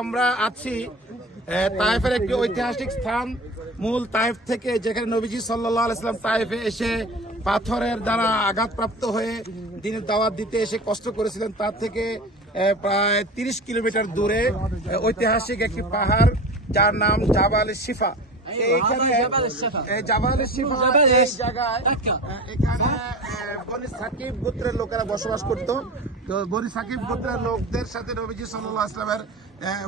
আমরা আছি তায়েফের একটি ঐতিহাসিক স্থান, মূল তায়েফ থেকে, যেখানে নবীজি সাল্লাল্লাহু আলাইহি ওয়াসাল্লাম তায়েফে এসে পাথরের দ্বারা আঘাতপ্রাপ্ত হয়ে দিনের দাওয়াত দিতে এসে কষ্ট করেছিলেন। তার থেকে প্রায় 30 কিলোমিটার দূরে ঐতিহাসিক একটি পাহাড়, যার নাম জাবাল শিফা। এইখানে জাবাল শিফা এই জায়গায় এখানে বনি সাকিব গোত্রের লোকেরা বসবাস করত। তো বনি সাকিব গোত্রের লোকদের সাথে নবীজি সাল্লাল্লাহু আলাইহি ওয়াসাল্লামের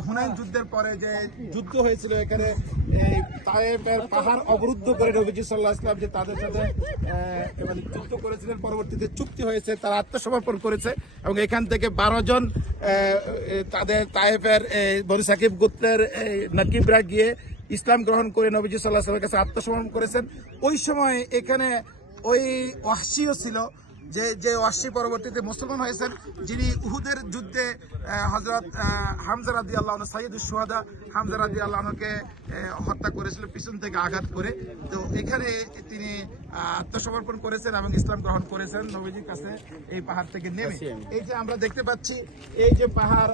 হুনাইন যুদ্ধের পরে যে যুদ্ধ হয়েছিল, এখানে তায়েফের পাহাড় অবরুদ্ধ করে নবীজি সাল্লাল্লাহু আলাইহি ওয়াসাল্লাম যে তাদের সাথে যুদ্ধ করেছিলেন, পরবর্তীতে চুক্তি হয়েছে, তারা আত্মসমর্পণ করেছে এবং এখান থেকে 12 জন তাদের তায়েফের বনি সাকিব গোত্রের নাকিবরা গিয়ে ইসলাম গ্রহণ করে নবীজি সাল্লাল্লাহু আলাইহি ওয়াসাল্লামের কাছে আত্মসমর্পণ করেছেন। ওই সময় এখানে ওই ওয়াহশিও ছিল, যে ওয়াহশি পরবর্তীতে মুসলমান হয়েছেন, যিনি উহুদের যুদ্ধে হযরত হামজা রাদিয়াল্লাহু আনহু, সাইয়্যিদুশ শুহাদা হামজা রাদিয়াল্লাহু আনহুকে হত্যা করেছিল পিছন থেকে আঘাত করে। তো এখানে তিনি আত্মসমর্পণ করেছেন এবং ইসলাম গ্রহণ করেছেন নবীজির কাছে এই পাহাড় থেকে নেমে। এই যে আমরা দেখতে পাচ্ছি, এই যে পাহাড়,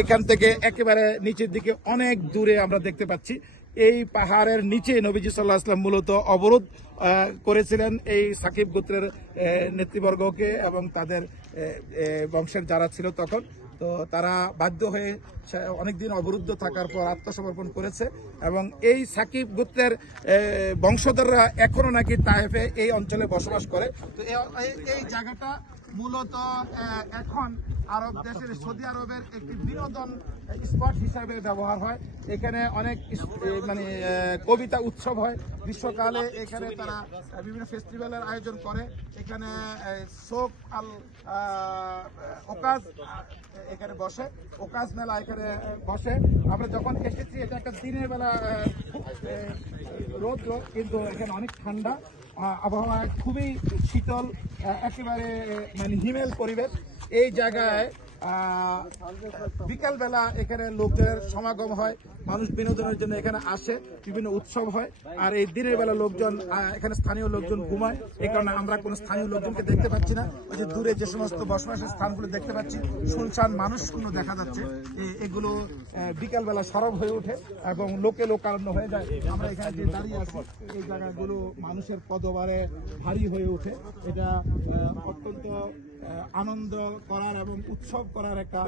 এখান থেকে একেবারে নিচের দিকে অনেক দূরে আমরা দেখতে পাচ্ছি। এই পাহাড়ের নিচে নবীজি সাল্লাল্লাহু আলাইহি ওয়াসাল্লাম মূলত অবরোধ করেছিলেন এই সাকিব গোত্রের নেতৃবর্গকে এবং তাদের বংশের যারা ছিল তখন। তো তারা বাধ্য হয়ে অনেকদিন অবরুদ্ধ থাকার পর আত্মসমর্পণ করেছে এবং এই সাকিব গোত্রের বংশধররা এখনো নাকি তায়েফে এই অঞ্চলে বসবাস করে। তো এই জায়গাটা মূলত এখন আরব দেশের সৌদি আরবের একটি বিনোদন স্পট হিসাবে ব্যবহার হয়। এখানে অনেক কবিতা উৎসব হয় গ্রীষ্মকালে। এখানে তারা বিভিন্ন ফেস্টিভ্যালের আয়োজন করে। এখানে শোক আল ওকাজ এখানে বসে, ওকাজ মেলা এখানে বসে। আমরা যখন এসেছি, এটা একটা দিনের বেলা রোদ, কিন্তু এখানে অনেক ঠান্ডা আবহাওয়া, খুবই শীতল, একেবারে হিমেল পরিবেশ। এই জায়গায় বিকাল বেলা এখানে লোকদের সমাগম হয়, মানুষ বিনোদনের জন্য এখানে আসে, বিভিন্ন উৎসব হয়। আর এই দিনের বেলা লোকজন, এখানে স্থানীয় লোকজন ঘুমায়। এই কারণে আমরা কোনো স্থানীয় লোকজনকে দেখতে পাচ্ছি না। ওই যে দূরে যে সমস্ত বসবাসের স্থানগুলো দেখতে পাচ্ছি, শুনশান মানুষগুলো দেখা যাচ্ছে। এগুলো বিকাল বেলা সরব হয়ে ওঠে এবং লোকে লোকারণ্য হয়ে যায়। আমরা এখানে যে দাঁড়িয়ে আছি, এই জায়গাগুলো মানুষের পদবারে ভারী হয়ে ওঠে। এটা অত্যন্ত আনন্দ করার এবং উৎসব করার একটা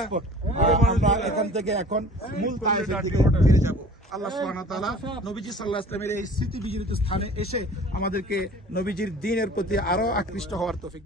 স্পট। আমরা এখান থেকে এখন মূল তায়েফের দিকে ফিরে যাব। আল্লাহ সুবহানাহু ওয়া তাআলা নবীজি সাল্লাল্লাহু আলাইহি ওয়াসাল্লামের এই স্মৃতি বিজড়িত স্থানে এসে আমাদেরকে নবীজির দ্বীনের প্রতি আরো আকৃষ্ট হওয়ার তৌফিক